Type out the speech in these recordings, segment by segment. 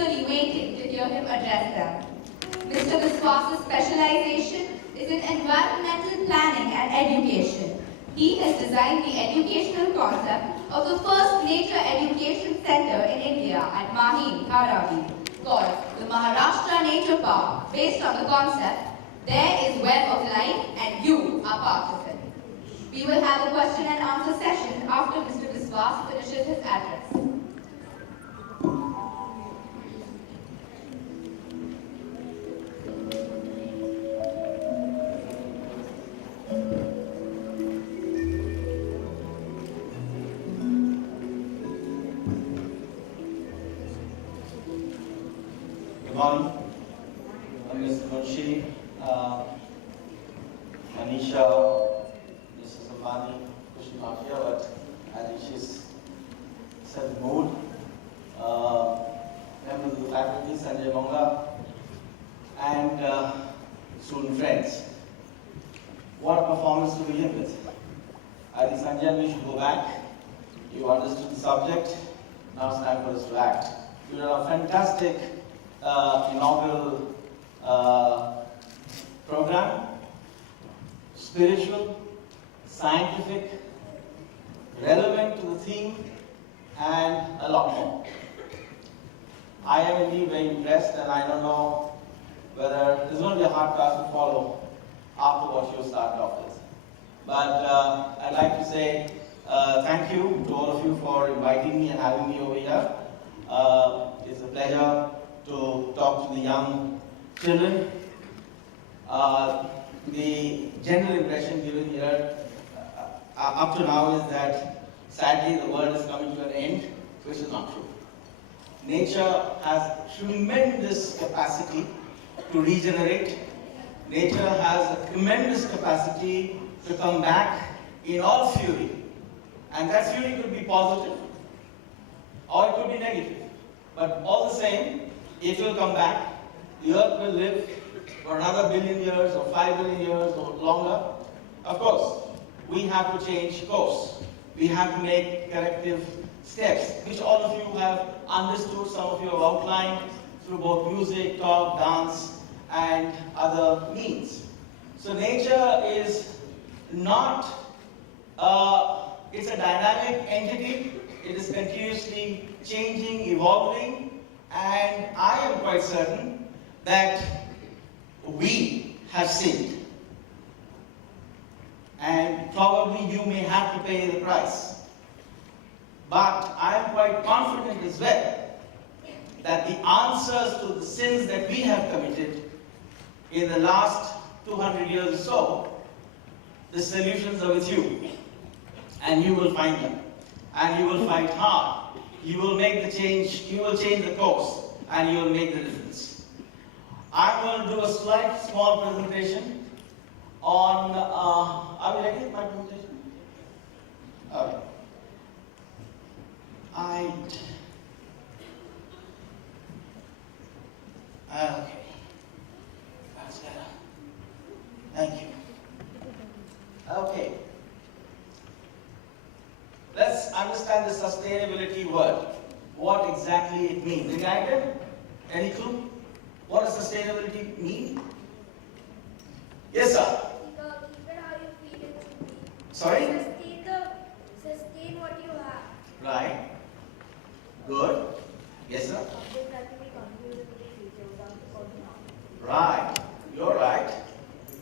eagerly waiting to hear him address them. Mr. Biswas' specialization is in environmental planning and education. He has designed the educational concept of the first nature education center in India at Mahim, Dharavi, called the Maharashtra Nature Park, based on the concept, there is web of life and you are part of it. We will have a question and answer session after Mr. Biswas finishes his address. Good morning. I'm Mr. Munshi, Manisha, Mrs. Ambani, she's not here, but I think she's set the mood. Members of the faculty, Sanjay Monga, and student friends. What a performance to begin with. I think Sanjay, we should go back. You understood the subject. Now it's time for us to act. You did a fantastic inaugural program, spiritual, scientific, relevant to the theme, and a lot more. I am indeed very impressed, and I don't know whether it's going to be a hard task to follow after what you started off with. But I'd like to say thank you to all of you for inviting me and having me over here. It's a pleasure to talk to the young children. The general impression given here up to now is that sadly the world is coming to an end, which is not true. Nature has tremendous capacity to regenerate. Nature has a tremendous capacity to come back in all fury. And that fury could be positive or it could be negative. But all the same, it will come back. The earth will live for another billion years or 5 billion years or longer. Of course, we have to change course. We have to make corrective steps, which all of you have understood. Some of you have outlined through both music, talk, dance, and other means. So nature is not, it's a dynamic entity. It is continuously changing, evolving, and I am quite certain that we have sinned. And probably you may have to pay the price. But I am quite confident as well that the answers to the sins that we have committed in the last 200 years or so, the solutions are with you. And you will find them. And you will fight hard. You will make the change, you will change the course, and you will make the difference. I'm going to do a small presentation on, are we ready with my presentation? Okay. Okay. That's better. Thank you. Okay. Let's understand the sustainability word. What exactly it means. Any idea? Any clue? What does sustainability mean? Yes, sir. Keep it how you feel it should be. Sorry? Sustain what you have. Right. Good. Yes, sir. Right. You're right.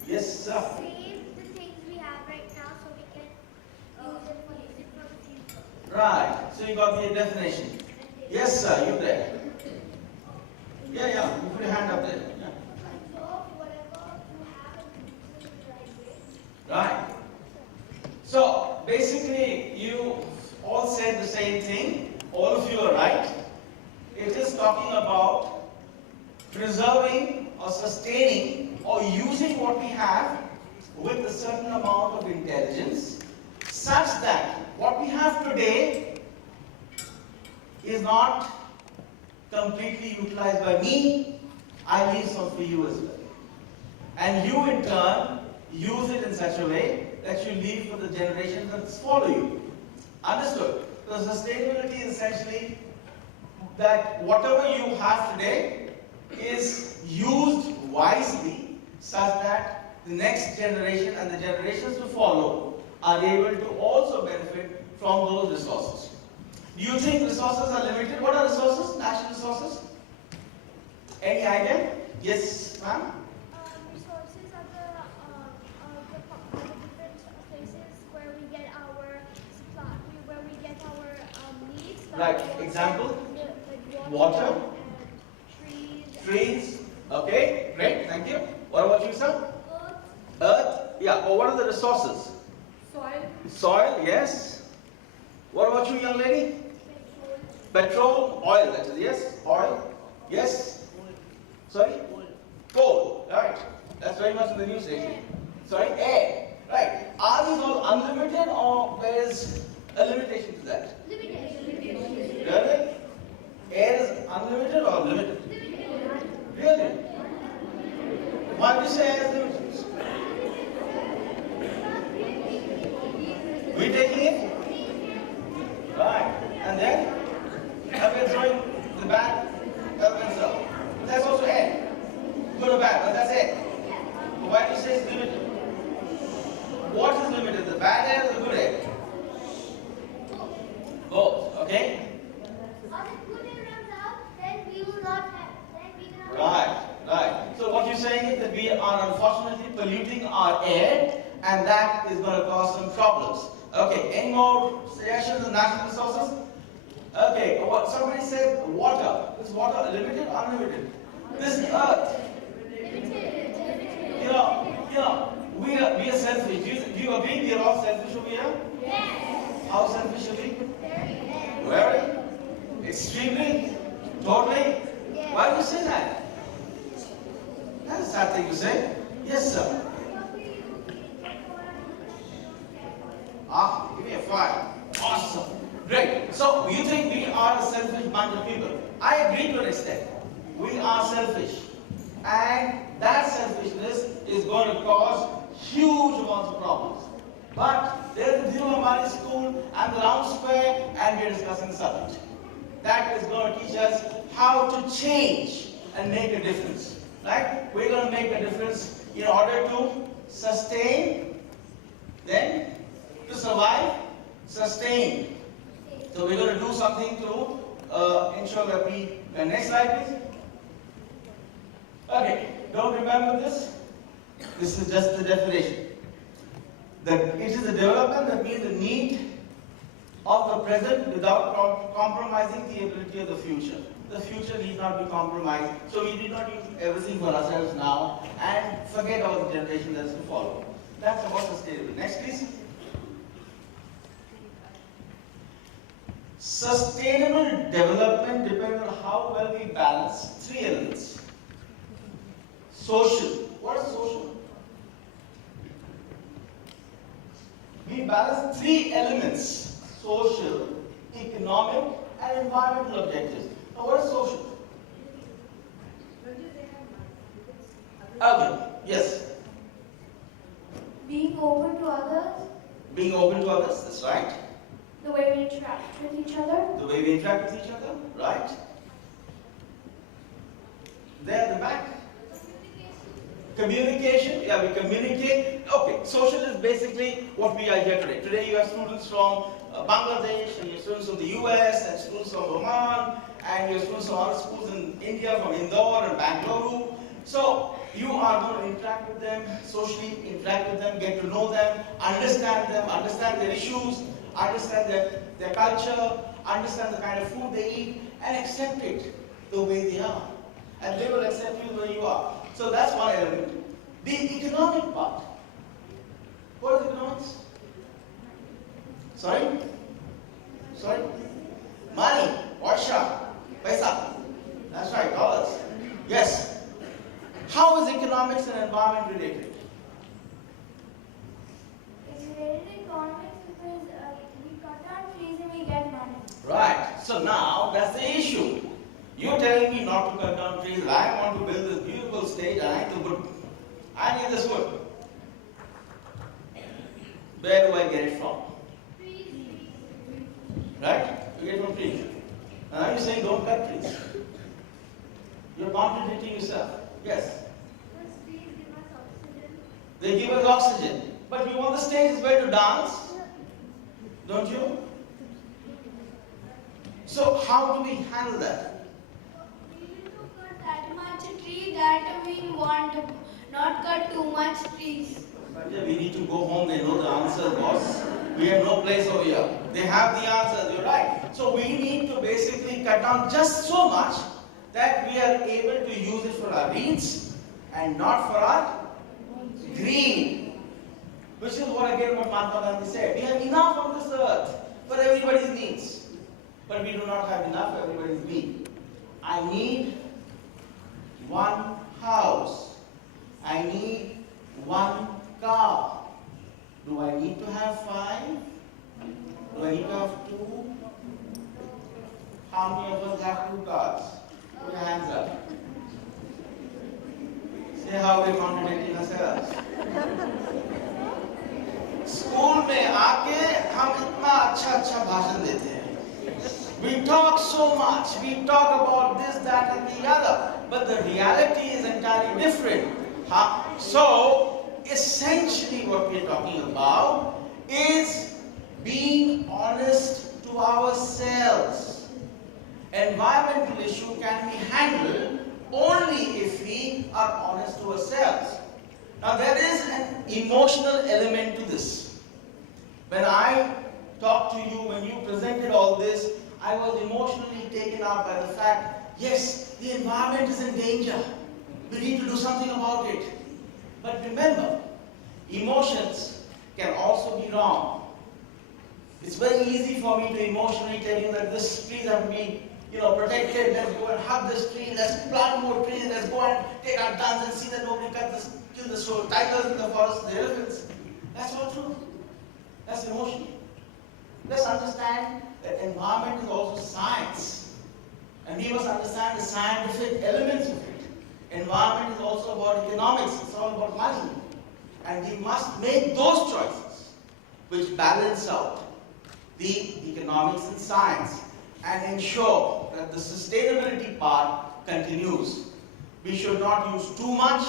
Yes, sir. Save the things we have right now so we can use it for the future. Right. So you got the definition. Yes, sir. You there? Yeah. You put your hand up there. Yeah. Conserve whatever you have and use it in the right way. Right. So basically, you all said the same thing. All of you are right. It is talking about preserving or sustaining or using what we have with a certain amount of intelligence, such that what we have today is not completely utilized by me. I leave some for you as well. And you in turn use it in such a way that you leave for the generations that follow you. Understood? So sustainability is essentially that whatever you have today is used wisely such that the next generation and the generations to follow are able to also benefit from those resources. Do you think resources are limited? What are resources? National resources? Any idea? Yes, ma'am? Resources are the different places where we get our supply, where we get our needs. Right. Water, Example? like Water. and trees. Trees. Okay, great. Thank you. What about you, sir? Earth. Earth. Yeah. Oh, what are the resources? Soil. Soil. Yes. What about you, young lady? Petrol. Oil. That is yes. Oil. Yes. Sorry? Coal. Right. That's very much in the news lately. Sorry? Air. Right. Are these all unlimited or there is a limitation to that? Really? Air is unlimited or limited? Really? Why do you say air is limited? We taking it? Right. And then? And we're throwing the bad elements out. That's also air. Good or bad, but that's air. Why do you say it's limited? What is limited? The bad air or the good air? Both, okay? Right, right. So what you're saying is that we are unfortunately polluting our air and that is going to cause some problems. Okay, any more suggestions on national resources? Okay, somebody said water. Is water limited or unlimited? This earth. You know, we are selfish. Do you agree we are all selfish over here? Yes. How selfish are we? Very. Very? Extremely? Totally? Yes. Why do you say that? That's a sad thing to say. Yes, sir. Give me a 5. Awesome. Great. So, you think we are a selfish bunch of people? I agree to an extent. We are selfish. And that selfishness is going to cause huge amounts of problems. But there is the Dhirubhai school and the round square and we are discussing the subject. That is going to teach us how to change and make a difference. Right? We're going to make a difference in order to sustain, then to survive, sustain. So we're going to do something to ensure that we, next slide please. Okay, don't remember this. This is just the definition. That it is a development that means the need of the present without compromising the ability of the future. The future need not be compromised. So we need not use everything for ourselves now and forget about the generation that is to follow. That's about sustainability. Next please. Sustainable development depends on how well we balance 3 elements. Social. What is social? We balance 3 elements. Social, economic, and environmental objectives. Now what is social? Okay, yes. Being open to others. Being open to others, that's right. The way we interact with each other. The way we interact with each other, right? There at the back. Communication, yeah, we communicate. Okay, social is basically what we are here today. Today you have students from Bangladesh, and you have students from the US, and students from Oman, and you have students from other schools in India, from Indore and Bangalore. So you are going to interact with them, socially interact with them, get to know them, understand their issues, understand their culture, understand the kind of food they eat, and accept it the way they are. And they will accept you the way you are. So that's one element. The economic part. What is economics? Sorry? Sorry? Money, paisa, paisa. That's right, dollars. Yes. How is economics and environment related? It's related to economics because we cut down trees and we get money. Right. So now that's the issue. You're telling me not to cut down trees. I want to build this beautiful stage and I need this wood. Where do I get it from? Trees. Right? You get it from trees. And are you saying don't cut trees? You're contradicting yourself. Yes. Because trees give us oxygen. They give us oxygen. But you want the stage is where to dance? Don't you? So how do we handle that? We need to cut that much tree that we want, not cut too much trees. We need to go home. They know the answer, boss. We have no place over here. They have the answers. You're right. So we need to basically cut down just so much that we are able to use it for our needs and not for our greed. Which is what Mahatma Gandhi said. We have enough on this earth for everybody's needs. But we do not have enough for everybody's need. I need one house. I need one car. Do I need to have 5? Do I need to have 2? How many of us have 2 cars? Put your hands up. See how we're contradicting ourselves. School में आके हम इतना अच्छा भाषण देते हैं. We talk so much. We talk about this, that, and the other. But the reality is entirely different. So, essentially what we're talking about is being honest to ourselves. Environmental issue can be handled only if we are honest to ourselves. Now there is an emotional element to this. When I talked to you, when you presented all this, I was emotionally taken up by the fact, yes, the environment is in danger. We need to do something about it. But remember, emotions can also be wrong. It's very easy for me to emotionally tell you that this trees have to be, protected. Let's go and hug this tree. Let's plant more trees. Let's go and take our guns and see that nobody kill the tigers in the forest, the elephants. That's all true. That's emotion. Let's understand that environment is also science. And we must understand the scientific elements of it. Environment is also about economics. It's all about money. And we must make those choices which balance out the economics and science and ensure that the sustainability part continues. We should not use too much.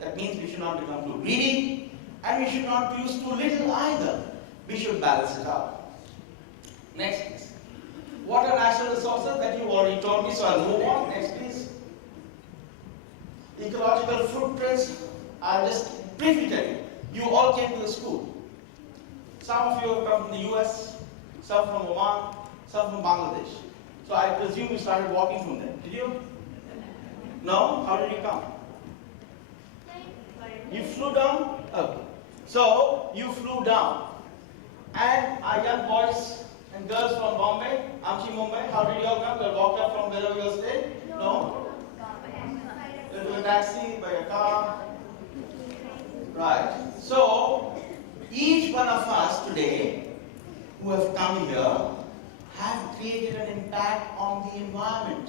That means we should not become too greedy. And we should not use too little either. We should balance it out. Next, please. What are natural resources that you already told me, so I'll move on. Next, please. Ecological footprints. I'll just briefly tell you. You all came to the school. Some of you have come from the US, some from Oman, some from Bangladesh. So I presume you started walking from there. Did you? No? How did you come? You flew down? Okay. So, you flew down. And our young boys and girls from Bombay, Amchi, Mumbai, how did you all come? You walked up from wherever you stayed? No? You took a taxi, by a car? Right. So, each one of us today who have come here have created an impact on the environment.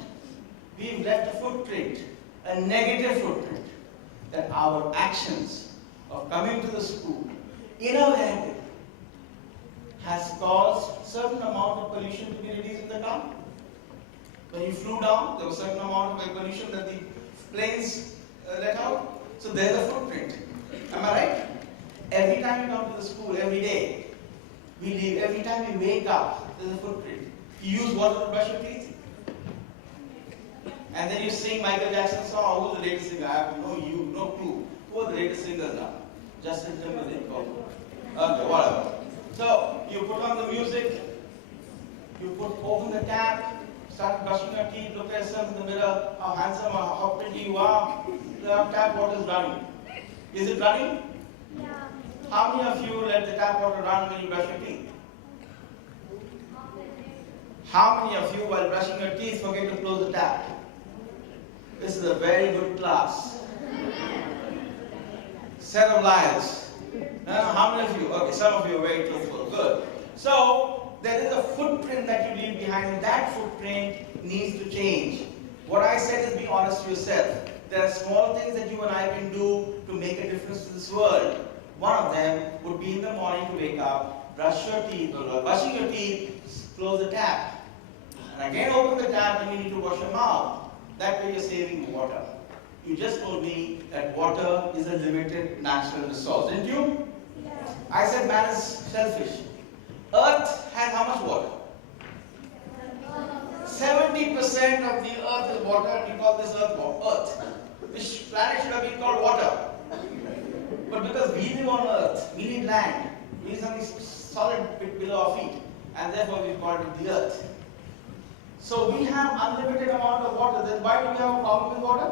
We've left a footprint, a negative footprint, that our actions of coming to the school in a vehicle has caused certain amount of pollution to be released in the car. When you flew down, there was a certain amount of pollution that the planes let out. So there's a footprint. Am I right? Every time you come to the school, every day, we leave, every time we wake up, there's a footprint. You use water to brush your teeth. And then you sing Michael Jackson's song. Who's the latest singer? I have no clue. Who are the latest singers now? Justin Timberlake. Oh. Okay, whatever. So you put on the music, you open the tap, start brushing your teeth, look at yourself in the mirror, how handsome, how pretty you are. The tap water is running. Is it running? Yeah. How many of you let the tap water run when you brush your teeth? How many of you, while brushing your teeth, forget to close the tap? This is a very good class. Set of liars. How many of you? Okay, some of you are very truthful. Good. So, there is a footprint that you leave behind, and that footprint needs to change. What I said is be honest to yourself. There are small things that you and I can do to make a difference to this world. One of them would be in the morning to wake up, brush your teeth, or brushing your teeth, close the tap. and again open the tap when you need to wash your mouth. That way you're saving water. You just told me that water is a limited natural resource, didn't you? Yes. I said man is selfish. Earth has how much water? 70% of the earth is water, and we call this earth. This planet should have been called water. But because we live on earth, we need land. We need something solid below our feet. And therefore we call it the earth. So we have unlimited amount of water. Then why do we have a problem with water?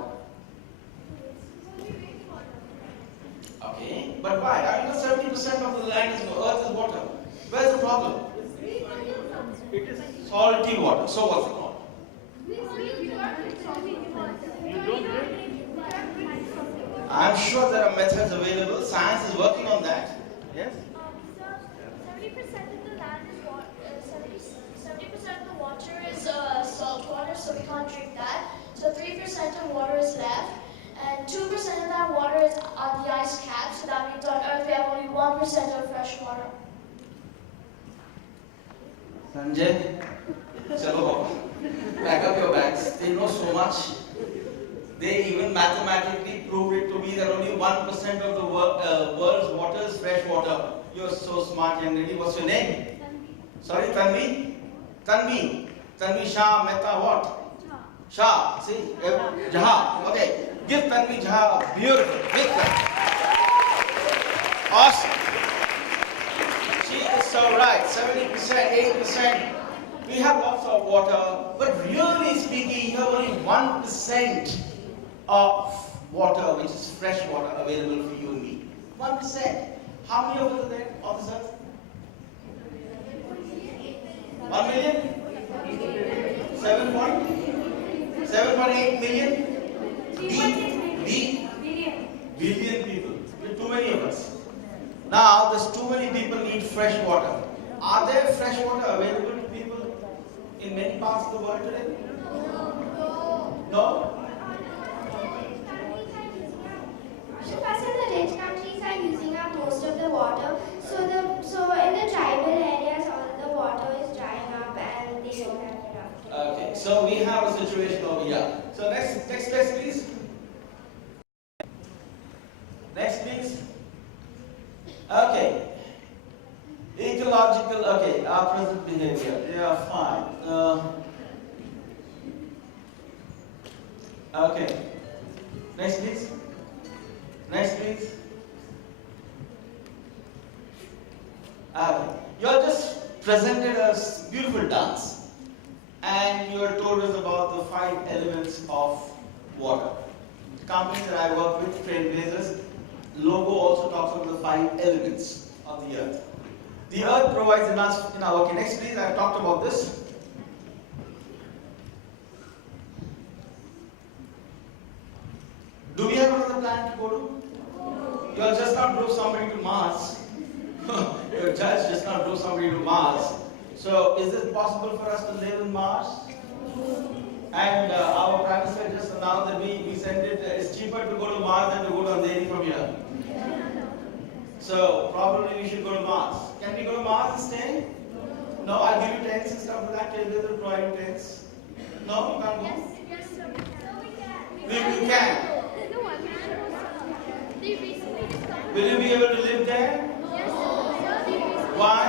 Okay, but why? I mean, 70% of the land is earth is water. Where's the problem? It is salty water. So what's it called? I'm sure there are methods available. Science is working on that. Yes? So 70% of the land is water. 70% of the water is salt water, so we can't drink that. So 3% of water is left, and 2% of that water is on the ice cap. So that means on Earth we have only 1% of fresh water. Ranjan, chalo, pack up your bags. They know so much. They even mathematically proved it to be that only 1% of the world's water is fresh water. You're so smart, young lady. What's your name? Sorry, Tanvi? Tanvi. Tanvi Shah Mehta what? Shah. See? Jaha. Okay. Give Tanvi Jaha. Beautiful. Big clap. Awesome. She is so right. 70%, 80%. We have lots of water, but really speaking, you have only 1% of water, which is fresh water, available for you and me. 1%. How many of us are there on this earth? 1 million? 7.8 million? Billion people. There are too many of us. Now, there's too many people need fresh water. Are there fresh water available to people in many parts of the world today? No? The rich countries are using up most of the water. So in the tribal areas, all the water is drying up and they don't have enough. Okay, so we have a situation over here. So next please. Next please. Okay. Ecological, okay, our present behavior. Yeah, fine. Okay. Next please. Next please. Okay. You are just presented a beautiful dance. And you are told us about the 5 elements of water. The company that I work with, Trailblazers, logo also talks about the 5 elements of the earth. The earth provides enough. Okay, next please. I talked about this. Do we have another planet to go to? You have just not drove somebody to Mars. You have just not drove somebody to Mars. So, is it possible for us to live in Mars? And our Prime Minister just announced that we send it. It's cheaper to go to Mars than to go to Andheri from here. So probably we should go to Mars. Can we go to Mars and stay? No, I'll give you tents and stuff like that. Can you provide tents? No, you can't go. Yes, sir. We can. Will you be able to live there? Why?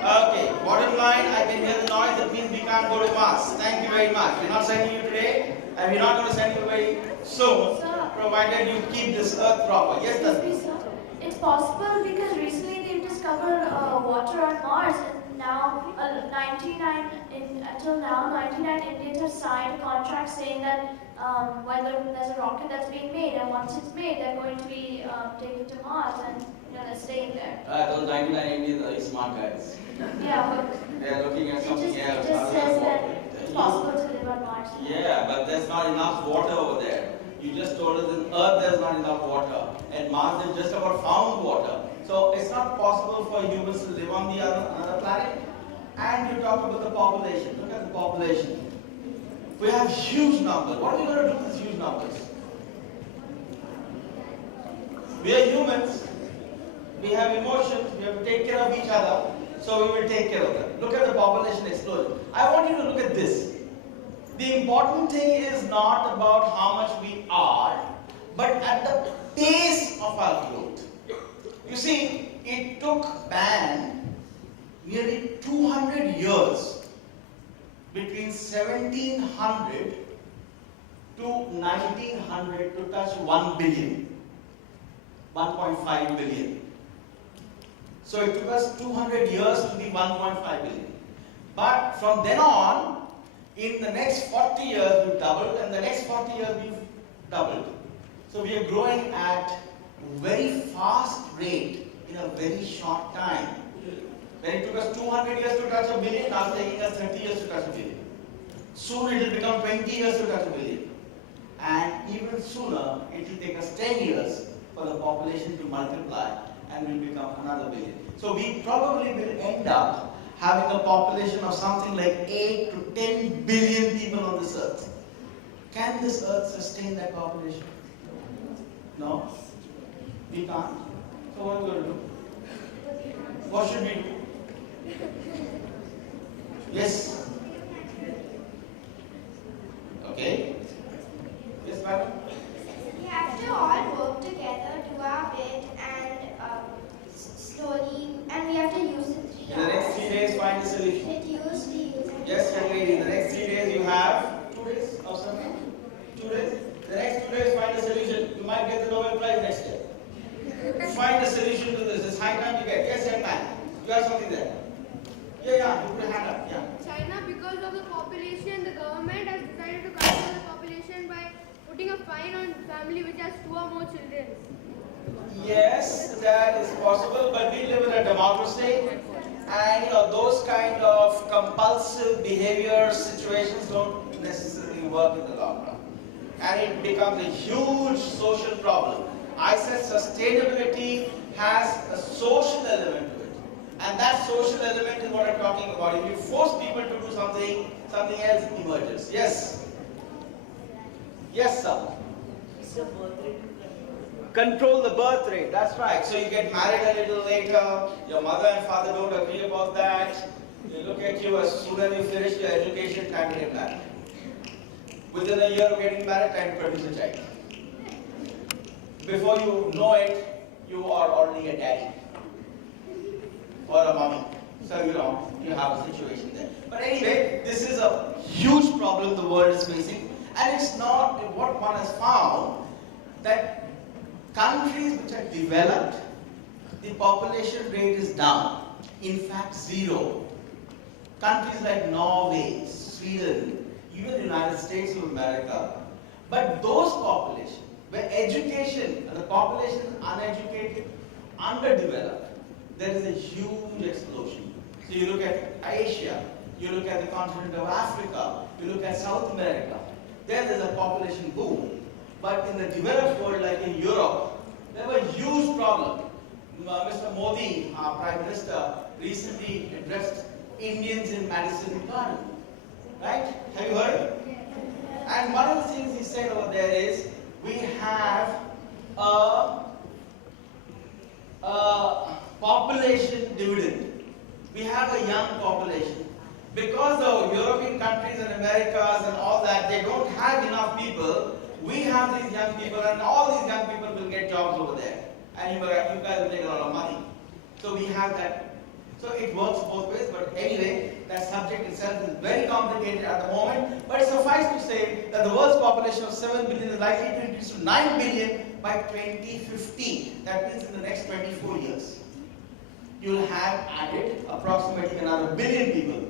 Okay, bottom line, I can hear the noise, that means we can't go to Mars. Thank you very much. We're not sending you today, and we're not going to send you very soon, provided you keep this earth proper. Yes, Tasneem? It's possible because recently they've discovered water on Mars, and now until now 99 Indians have signed a contract saying that whether there's a rocket that's being made, and once it's made, they're going to be taken to Mars and they're staying there. Those 99 Indians are smart guys. Yeah, but They are looking at something else. it just other than says that water. it's possible to live on Mars. Yeah, but there's not enough water over there. You just told us in Earth there's not enough water. And Mars they've just about found water. So it's not possible for humans to live on the another planet. And you talk about the population. Look at the population. We have huge numbers. What are we going to do with these huge numbers? We are humans. We have emotions. We have to take care of each other. so we will take care of them. Look at the population explosion. I want you to look at this. The important thing is not about how much we are, but at the pace of our growth. You see, it took man nearly 200 years between 1700 to 1900 to touch 1 billion, 1.5 billion. So it took us 200 years to be 1.5 billion. But from then on, in the next 40 years we've doubled, and the next 40 years we've doubled. So we are growing at a very fast rate in a very short time. When it took us 200 years to touch a billion, now it's taking us 30 years to touch a billion. Soon it will become 20 years to touch a billion. And even sooner, it will take us 10 years for the population to multiply and will become another billion. So we probably will end up having a population of something like 8 to 10 billion people on this earth. Can this earth sustain that population? No? We can't. So what are we going to do? What should we do? Yes? Okay? Yes, madam? We have to all work together, do our bit, and slowly, and we have to use the 3 hours. In the next 3 days, find the solution. Reduce the use. Yes, young lady, in the next 3 days you have 2 days of something? 2 days? The next 2 days, find the solution. You might get the Nobel Prize next year. Find the solution to this. It's high time to get. Yes, young man. You have something there. Yeah, you put a hand up. Yeah. China, because of the population, the government has decided to control the population by putting a fine on family which has 2 or more children. Yes, that is possible, but we live in a democracy, and those kind of compulsive behavior situations don't necessarily work in the long run, and it becomes a huge social problem. I said sustainability has a social element to it, and that social element is what I'm talking about. If you force people to do something, something else emerges. Yes? Yes, sir. Control the birth rate, that's right. So you get married a little later, your mother and father don't agree about that. They look at you as soon as you finish your education, time to get married. Within a year of getting married, time to produce a child. Before you know it, you are already a daddy or a mommy. So you have a situation there. But anyway, this is a huge problem the world is facing, and it's not what one has found that countries which are developed, the population rate is down. In fact, 0. Countries like Norway, Sweden, even the United States of America. But those populations where education and the population is uneducated, underdeveloped, there is a huge explosion. So you look at Asia, you look at the continent of Africa, you look at South America, there is a population boom. But in the developed world, like in Europe, there were huge problems. Mr. Modi, our Prime Minister, recently addressed Indians in Madison Garden. Right? Have you heard? And one of the things he said over there is, we have a population dividend. We have a young population. Because the European countries and Americas and all that, they don't have enough people. We have these young people, and all these young people will get jobs over there. And you guys will make a lot of money. So we have that. So it works both ways, but anyway, that subject itself is very complicated at the moment. But it suffice to say that the world's population of 7 billion is likely to increase to 9 billion by 2050. That means in the next 24 years. You'll have added approximately another billion people.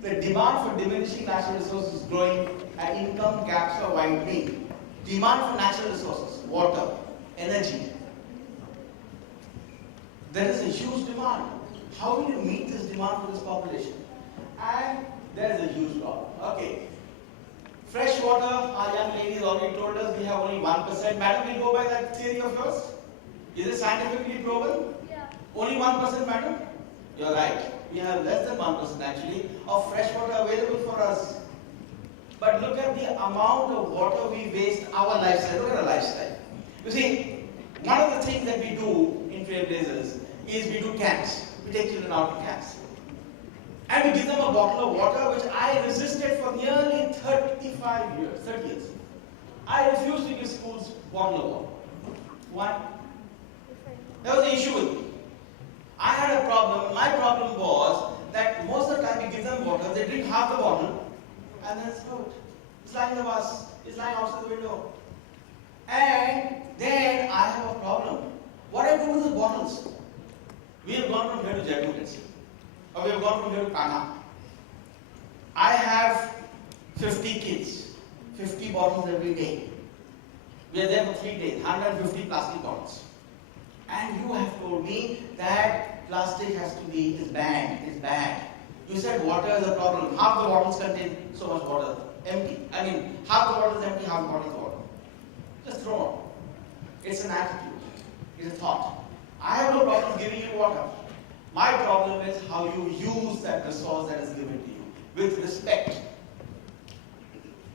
The demand for diminishing natural resources is growing, and income gaps are widening. Demand for natural resources, water, energy. There is a huge demand. How will you meet this demand for this population? And there is a huge problem. Okay. Fresh water, our young lady has already told us we have only 1%. Madam, will go by that theory of yours? Is it scientifically proven? Yeah. Only 1%, madam? You're right. We have less than 1% actually of fresh water available for us. But look at the amount of water we waste our lifestyle. Look at our lifestyle. You see, one of the things that we do in Trailblazers is we do camps. We take children out in camps. And we give them a bottle of water, which I resisted for nearly 35 years, 30 years. I refused to give schools bottle of water. Why? There was an issue with me. I had a problem. My problem was that most of the time we give them water, they drink half the bottle, and then it's out. It's lying in the bus. It's lying outside the window. And then I have a problem. What I do with the bottles? We have gone from here to Jaipur, let's see. Or we have gone from here to Kana. I have 50 kids, 50 bottles every day. We are there for 3 days, 150 plastic bottles. And you have told me that plastic is banned, it's bad. You said water is a problem. Half the bottles contain so much water, empty. I mean, half the bottle is empty, half the bottle is water. Just throw it. It's an attitude. It's a thought. I have no problem giving you water. My problem is how you use that resource that is given to you with respect.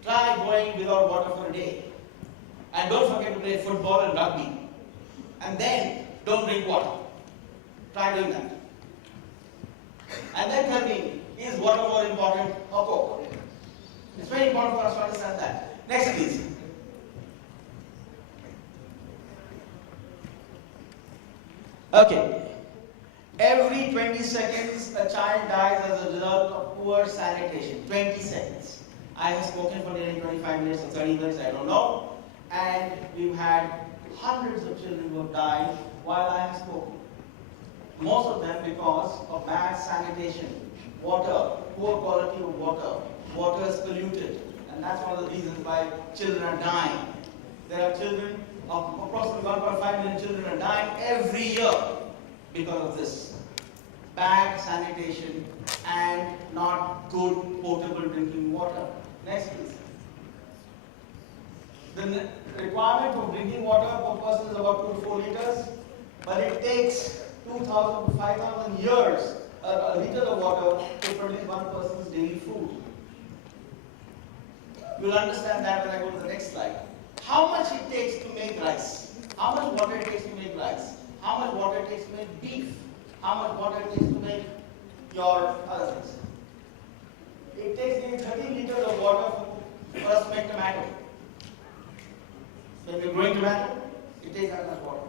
Try going without water for a day. And don't forget to play football and rugby. And then don't drink water. Try doing that. And then tell me, is water more important or Coke? It's very important for us to understand that. Next, please. Okay. Every 20 seconds, a child dies as a result of poor sanitation. 20 seconds. I have spoken for nearly 25 minutes or 30 minutes, I don't know. And we've had hundreds of children who have died while I have spoken. Most of them because of bad sanitation. Water, poor quality of water. Water is polluted. And that's one of the reasons why children are dying. There are children, approximately 1.5 million children are dying every year because of this. Bad sanitation and not good potable drinking water. Next, please. The requirement for drinking water per person is about 2 to 4 liters, but it takes 2,000 to 5,000 years, a liter of water to produce one person's daily food. You'll understand that when I go to the next slide. How much it takes to make rice? How much water it takes to make rice? How much water it takes to make beef? How much water it takes to make your other things? It takes nearly 30 liters of water for us to make tomato. When we're growing tomato, it takes that much water.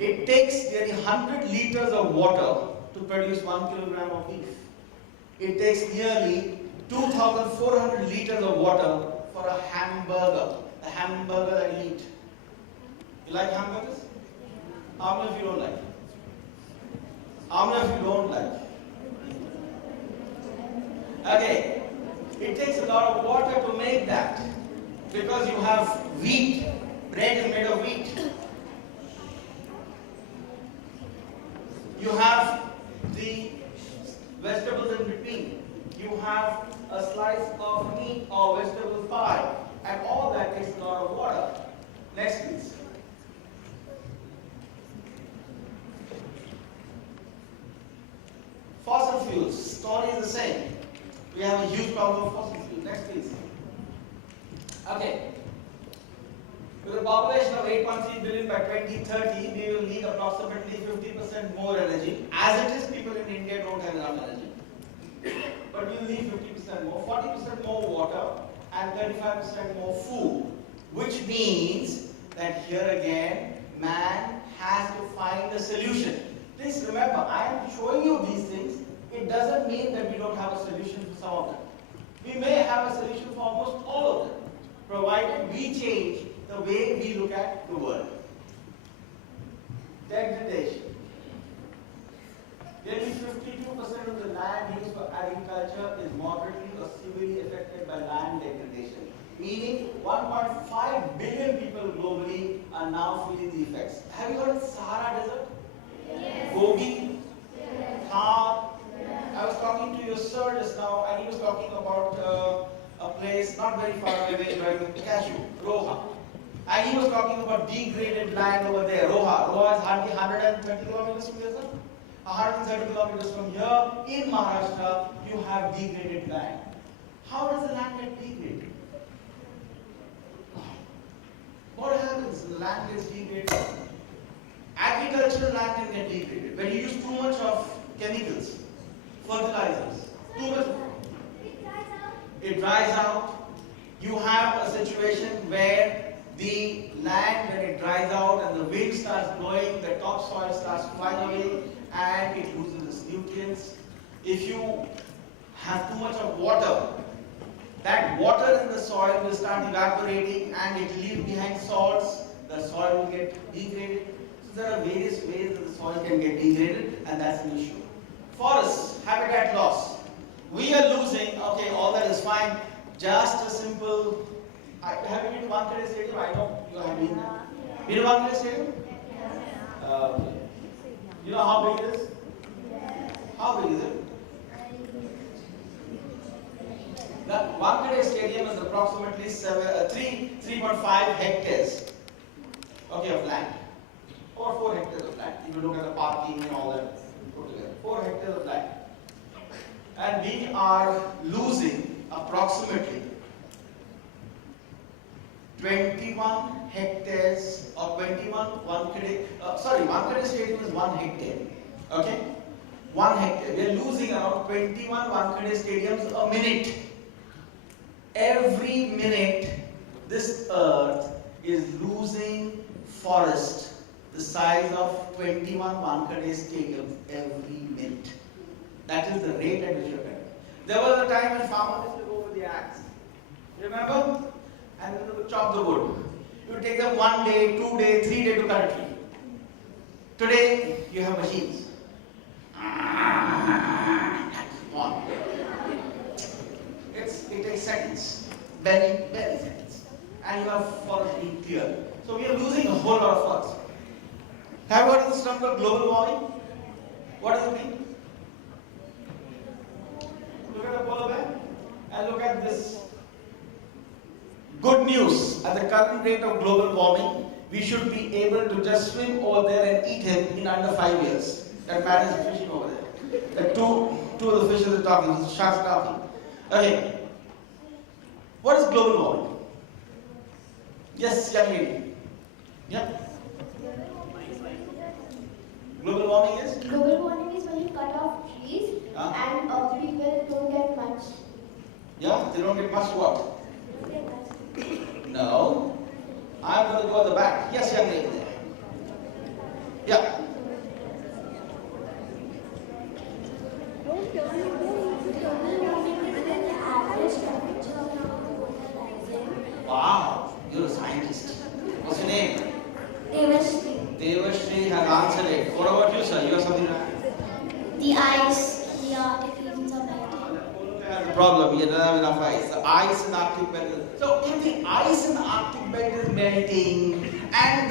It takes nearly 100 liters of water to produce 1 kilogram of beef. It takes nearly 2,400 liters of water for a hamburger. The hamburger that you eat. You like hamburgers? How many of you don't like? How many of you don't like? Okay. It takes a lot of water to make that. Because you have wheat. Bread is made of wheat. You have the vegetables in between. You have a slice of meat or vegetable pie. And all that takes a lot of water. Next, please. Fossil fuels. Story is the same. We have a huge problem with fossil fuels. Next, please. Okay. With a population of 8.3 billion by 2030, we will need approximately 50% more energy. As it is, people in India don't have enough energy. But we will need 50% more, 40% more water, and 35% more food. Which means that here again, man has to find a solution. Please remember, I am showing you these things. It doesn't mean that we don't have a solution for some of them. We may have a solution for almost all of them, provided we change the way we look at the world. Degradation. Nearly 52% of the land used for agriculture is moderately or severely affected by land degradation. Meaning 1.5 billion people globally are now feeling the effects. Have you heard of the Sahara Desert? Yes. Gobi? Yes. Thar? Yes. I was talking to your sir just now and he was talking about a place not very far away where you cashew, Roha. And he was talking about degraded land over there, Roha. Roha is hardly 120 kilometers from here, sir? 130 kilometers from here, in Maharashtra, you have degraded land. How does the land get degraded? What happens? The land gets degraded. Agricultural land can get degraded. When you use too much of chemicals, fertilizers, too much. It dries out. You have a situation where the land, when it dries out and the wind starts blowing, the topsoil starts flying away and it loses its nutrients. If you have too much of water, that water in the soil will start evaporating and it leaves behind salts. The soil will get degraded. So there are various ways that the soil can get degraded, and that's an issue. Forests, habitat loss. We are losing, okay, all that is fine. Just a simple, have you been to Wankhede Stadium? I know you have been there. Been to Wankhede Stadium? You know how big it is? How big is it? The Wankhede Stadium is approximately 3.5 hectares, okay, of land, or 4 hectares of land. If you look at the parking and all that put together, 4 hectares of land, and we are losing approximately 21 hectares or 21 Wankhede Stadium is 1 hectare, okay, 1 hectare. We are losing around 21 Wankhede Stadiums a minute. Every minute, this earth is losing forest the size of 21 Wankhede Stadiums every minute. That is the rate at which we are going. There was a time when farmers used to go with the axe. Remember? And they would chop the wood. It would take them 1 day, 2 days, 3 days to cut a tree. Today, you have machines. One. It takes seconds, very seconds, and you have forest being cleared. So we are losing a whole lot of forest. Have you heard of this term called global warming? What does it mean? Look at the polar bear and look at this. Good news, at the current rate of global warming, we should be able to just swim over there and eat him in under 5 years. That man is fishing over there. The two of the fishes are talking, the sharks are talking. Okay. What is global warming? Yes, young lady. Yeah. Global warming is? Global warming is when you cut off trees and people don't get much. Yeah, they don't get much what? No. I'm going to go at the back. Yes, young lady. Yeah. Wow, you're a scientist. What's your name? Devashri. Devashri has answered it. What about you, sir? You have something to add? The ice, the Arctic regions are melting. That's the problem. You don't have enough ice. The ice in the Arctic belt. So if the ice in the Arctic belt is melting, and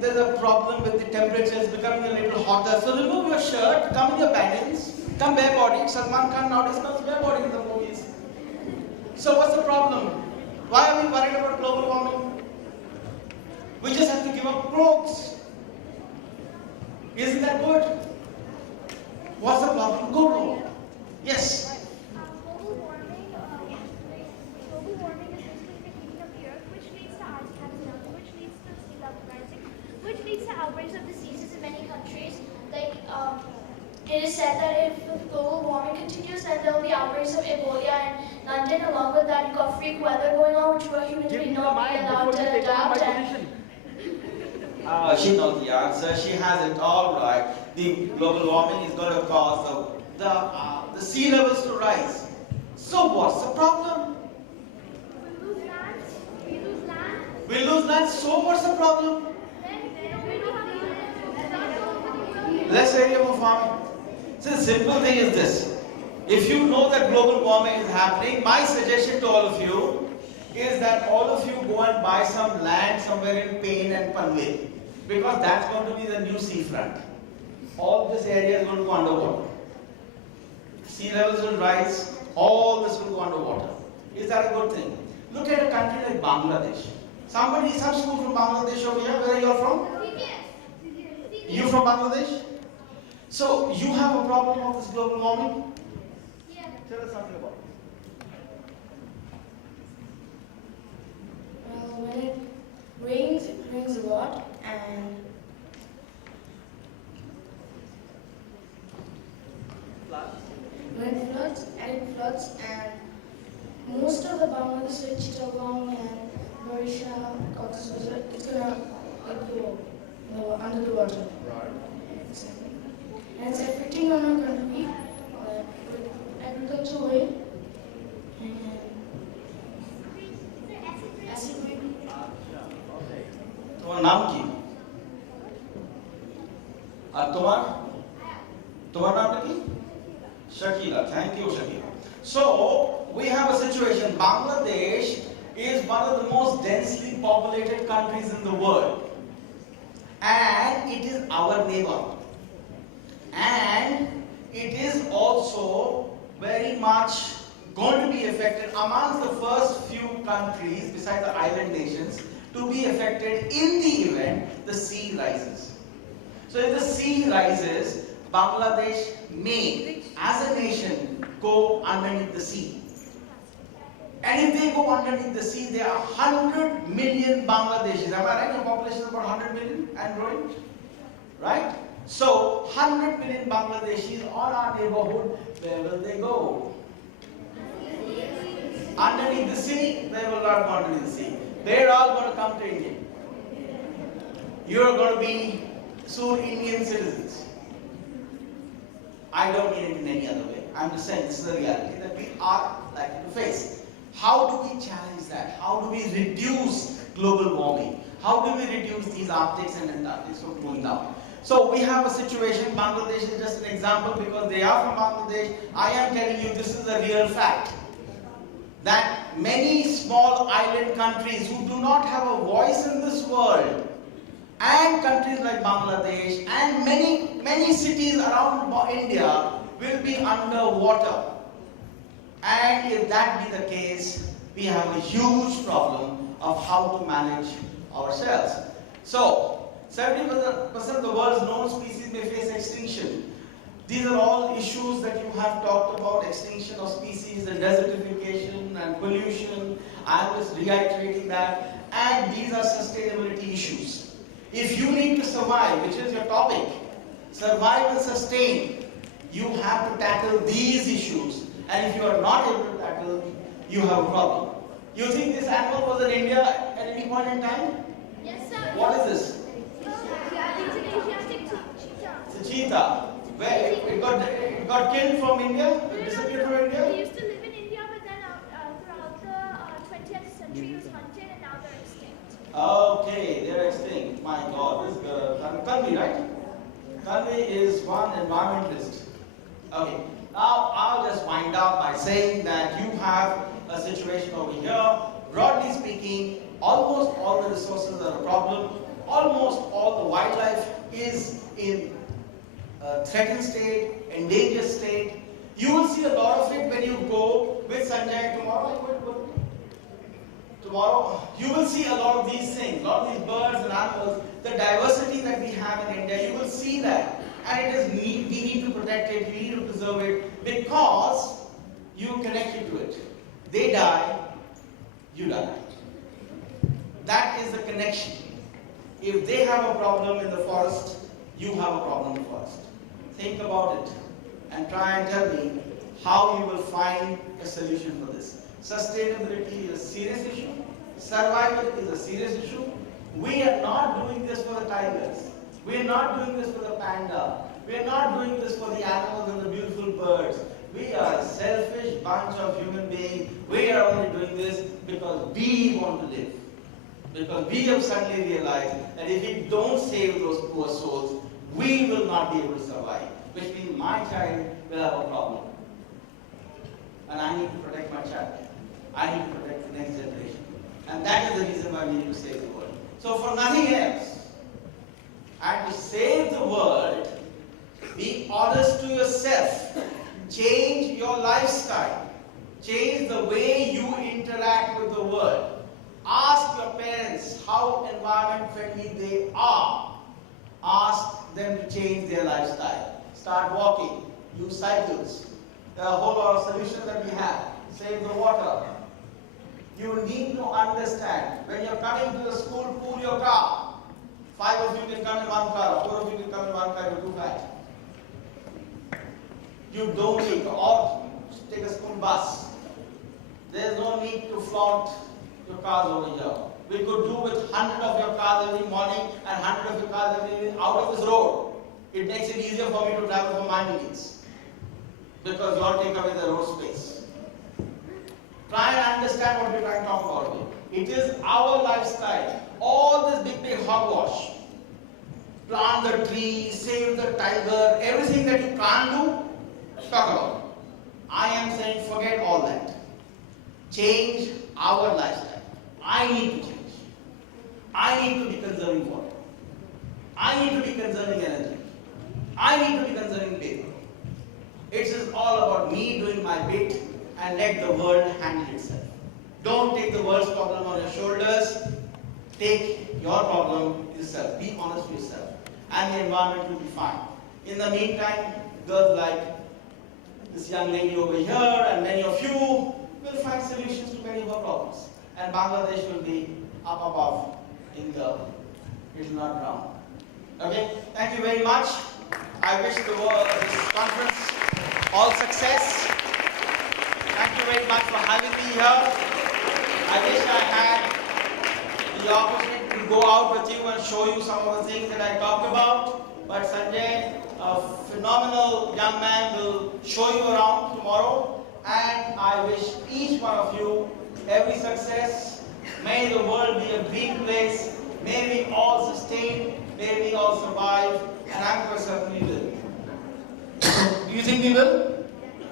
there's a problem with the temperature is becoming a little hotter. So remove your shirt, come in your bangles, come barebodied. Salman Khan nowadays comes barebodied in the movies. So what's the problem? Why are we worried about global warming? We just have to give up clothes. Isn't that good? What's the problem? Go wrong. Yes. Global warming is basically the heating of the earth, which leads to ice caps melting, which leads to sea level rising, which leads to outbreaks of diseases in many countries. Like it is said that if global warming continues, then there will be outbreaks of Ebola in London. Along with that, you've got freak weather going on, which we're humans may not be allowed to adapt. She knows the answer. She has it all right. The global warming is going to cause the sea levels to rise. So what's the problem? We lose land. We lose land. So what's the problem? Less area for farming. So the simple thing is this. If you know that global warming is happening, my suggestion to all of you is that all of you go and buy some land somewhere in Payne and Panvel, because that's going to be the new seafront. All this area is going to go underwater. Sea levels will rise, all this will go underwater. Is that a good thing? Look at a country like Bangladesh. Some school from Bangladesh over here. Where are you all from? You from Bangladesh? So you have a problem of this global warming? Yeah. Tell us something about it. When it rains a lot, and floods, and most of the Bangladesh like Chittagong and Mauritius, Cox's Bazar, it's gonna like, go under the water. Right. And it's affecting on our country with agriculture way and acid rain. তোমার নাম কি? আর তোমার নামটা কি? Shakila. Thank you, Shakila. So we have a situation. Bangladesh is one of the most densely populated countries in the world, and it is our neighbor, and it is also very much going to be affected amongst the first few countries besides the island nations to be affected in the event the sea rises. So if the sea rises, Bangladesh may, as a nation, go underneath the sea. And if they go underneath the sea, there are 100 million Bangladeshis. Am I right? The population is about 100 million and growing. Right? So, 100 million Bangladeshis on our neighborhood, where will they go? Underneath the sea? They will not go underneath the sea. They're all going to come to India. You're going to be soon Indian citizens. I don't mean it in any other way. I'm just saying this is the reality that we are likely to face. How do we challenge that? How do we reduce global warming? How do we reduce these Arctics and Antarctics from cooling down? So we have a situation, Bangladesh is just an example because they are from Bangladesh. I am telling you this is a real fact. That many small island countries who do not have a voice in this world, and countries like Bangladesh and many cities around India will be underwater. And if that be the case, we have a huge problem of how to manage ourselves. So, 70% of the world's known species may face extinction. These are all issues that you have talked about, extinction of species and desertification and pollution. I'm just reiterating that. And these are sustainability issues. If you need to survive, which is your topic, survive and sustain, you have to tackle these issues. And if you are not able to tackle, you have a problem. You think this animal was in India at any point in time? Yes, sir. What is this? Yeah, it's an Asiatic cheetah. It's a cheetah. Where it got killed from India? It disappeared from They India? used to live in India, but then throughout the 20th century it was hunted and now they're extinct. Okay, they're extinct. My God, this Tanvi, right? Tanvi is one environmentalist. Okay, now I'll just wind up by saying that you have a situation over here. Broadly speaking, almost all the resources are a problem. Almost all the wildlife is in threatened state, endangered state. You will see a lot of it when you go with Sanjay tomorrow. Tomorrow, you will see a lot of these things, a lot of these birds and animals, the diversity that we have in India, you will see that. And we need to protect it, we need to preserve it, because you connected to it. They die, you die. That is the connection. If they have a problem in the forest, you have a problem in the forest. Think about it and try and tell me how you will find a solution for this. Sustainability is a serious issue. Survival is a serious issue. We are not doing this for the tigers. We are not doing this for the panda. We are not doing this for the animals and the beautiful birds. We are a selfish bunch of human beings. We are only doing this because we want to live. Because we have suddenly realized that if we don't save those poor souls, we will not be able to survive. Which means my child will have a problem. And I need to protect my child. I need to protect the next generation. And that is the reason why we need to save the world. So for nothing else, and to save the world, be honest to yourself. Change your lifestyle. Change the way you interact with the world. Ask your parents how environment friendly they are. Ask them to change their lifestyle. Start walking. Use cycles. There are a whole lot of solutions that we have. Save the water. You need to understand, when you're coming to the school, pool your car. 5 of you can come in one car, 4 of you can come in one car, you're too fat. You don't need, or take a school bus. There is no need to flaunt your cars over here. We could do with 100 of your cars every morning and 100 of your cars every evening out of this road. It makes it easier for me to travel for my meetings. Because you all take away the road space. Try and understand what we're trying to talk about here. It is our lifestyle. All this big hogwash. Plant the tree, save the tiger, everything that you can't do, talk about it. I am saying forget all that. Change our lifestyle. I need to change. I need to be conserving water. I need to be conserving energy. I need to be conserving paper. It is all about me doing my bit and let the world handle itself. Don't take the world's problem on your shoulders. Take your problem yourself. Be honest with yourself. And the environment will be fine. In the meantime, girls like this young lady over here and many of you will find solutions to many of our problems. And Bangladesh will be up above in the, it will not drown. Okay, thank you very much. I wish the world, this conference all success. Thank you very much for having me here. I wish I had the opportunity to go out with you and show you some of the things that I talked about. But Sanjay, a phenomenal young man, will show you around tomorrow. And I wish each one of you every success. May the world be a green place. May we all sustain. May we all survive. And I'm going to certainly will. Do you think we will?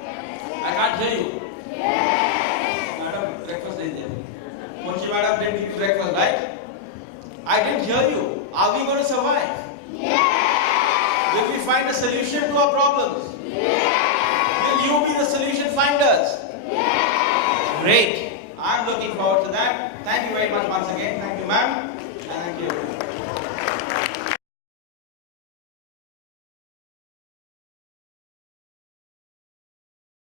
Yes. I can't hear you. Yes. Madam, breakfast is there. Munshi Madam didn't give you breakfast, right? I didn't hear you. Are we going to survive? Yes. Will we find a solution to our problems? Yes. Will you be the solution finders? Yes. Great. I'm looking forward to that. Thank you very much once again. Thank you, ma'am.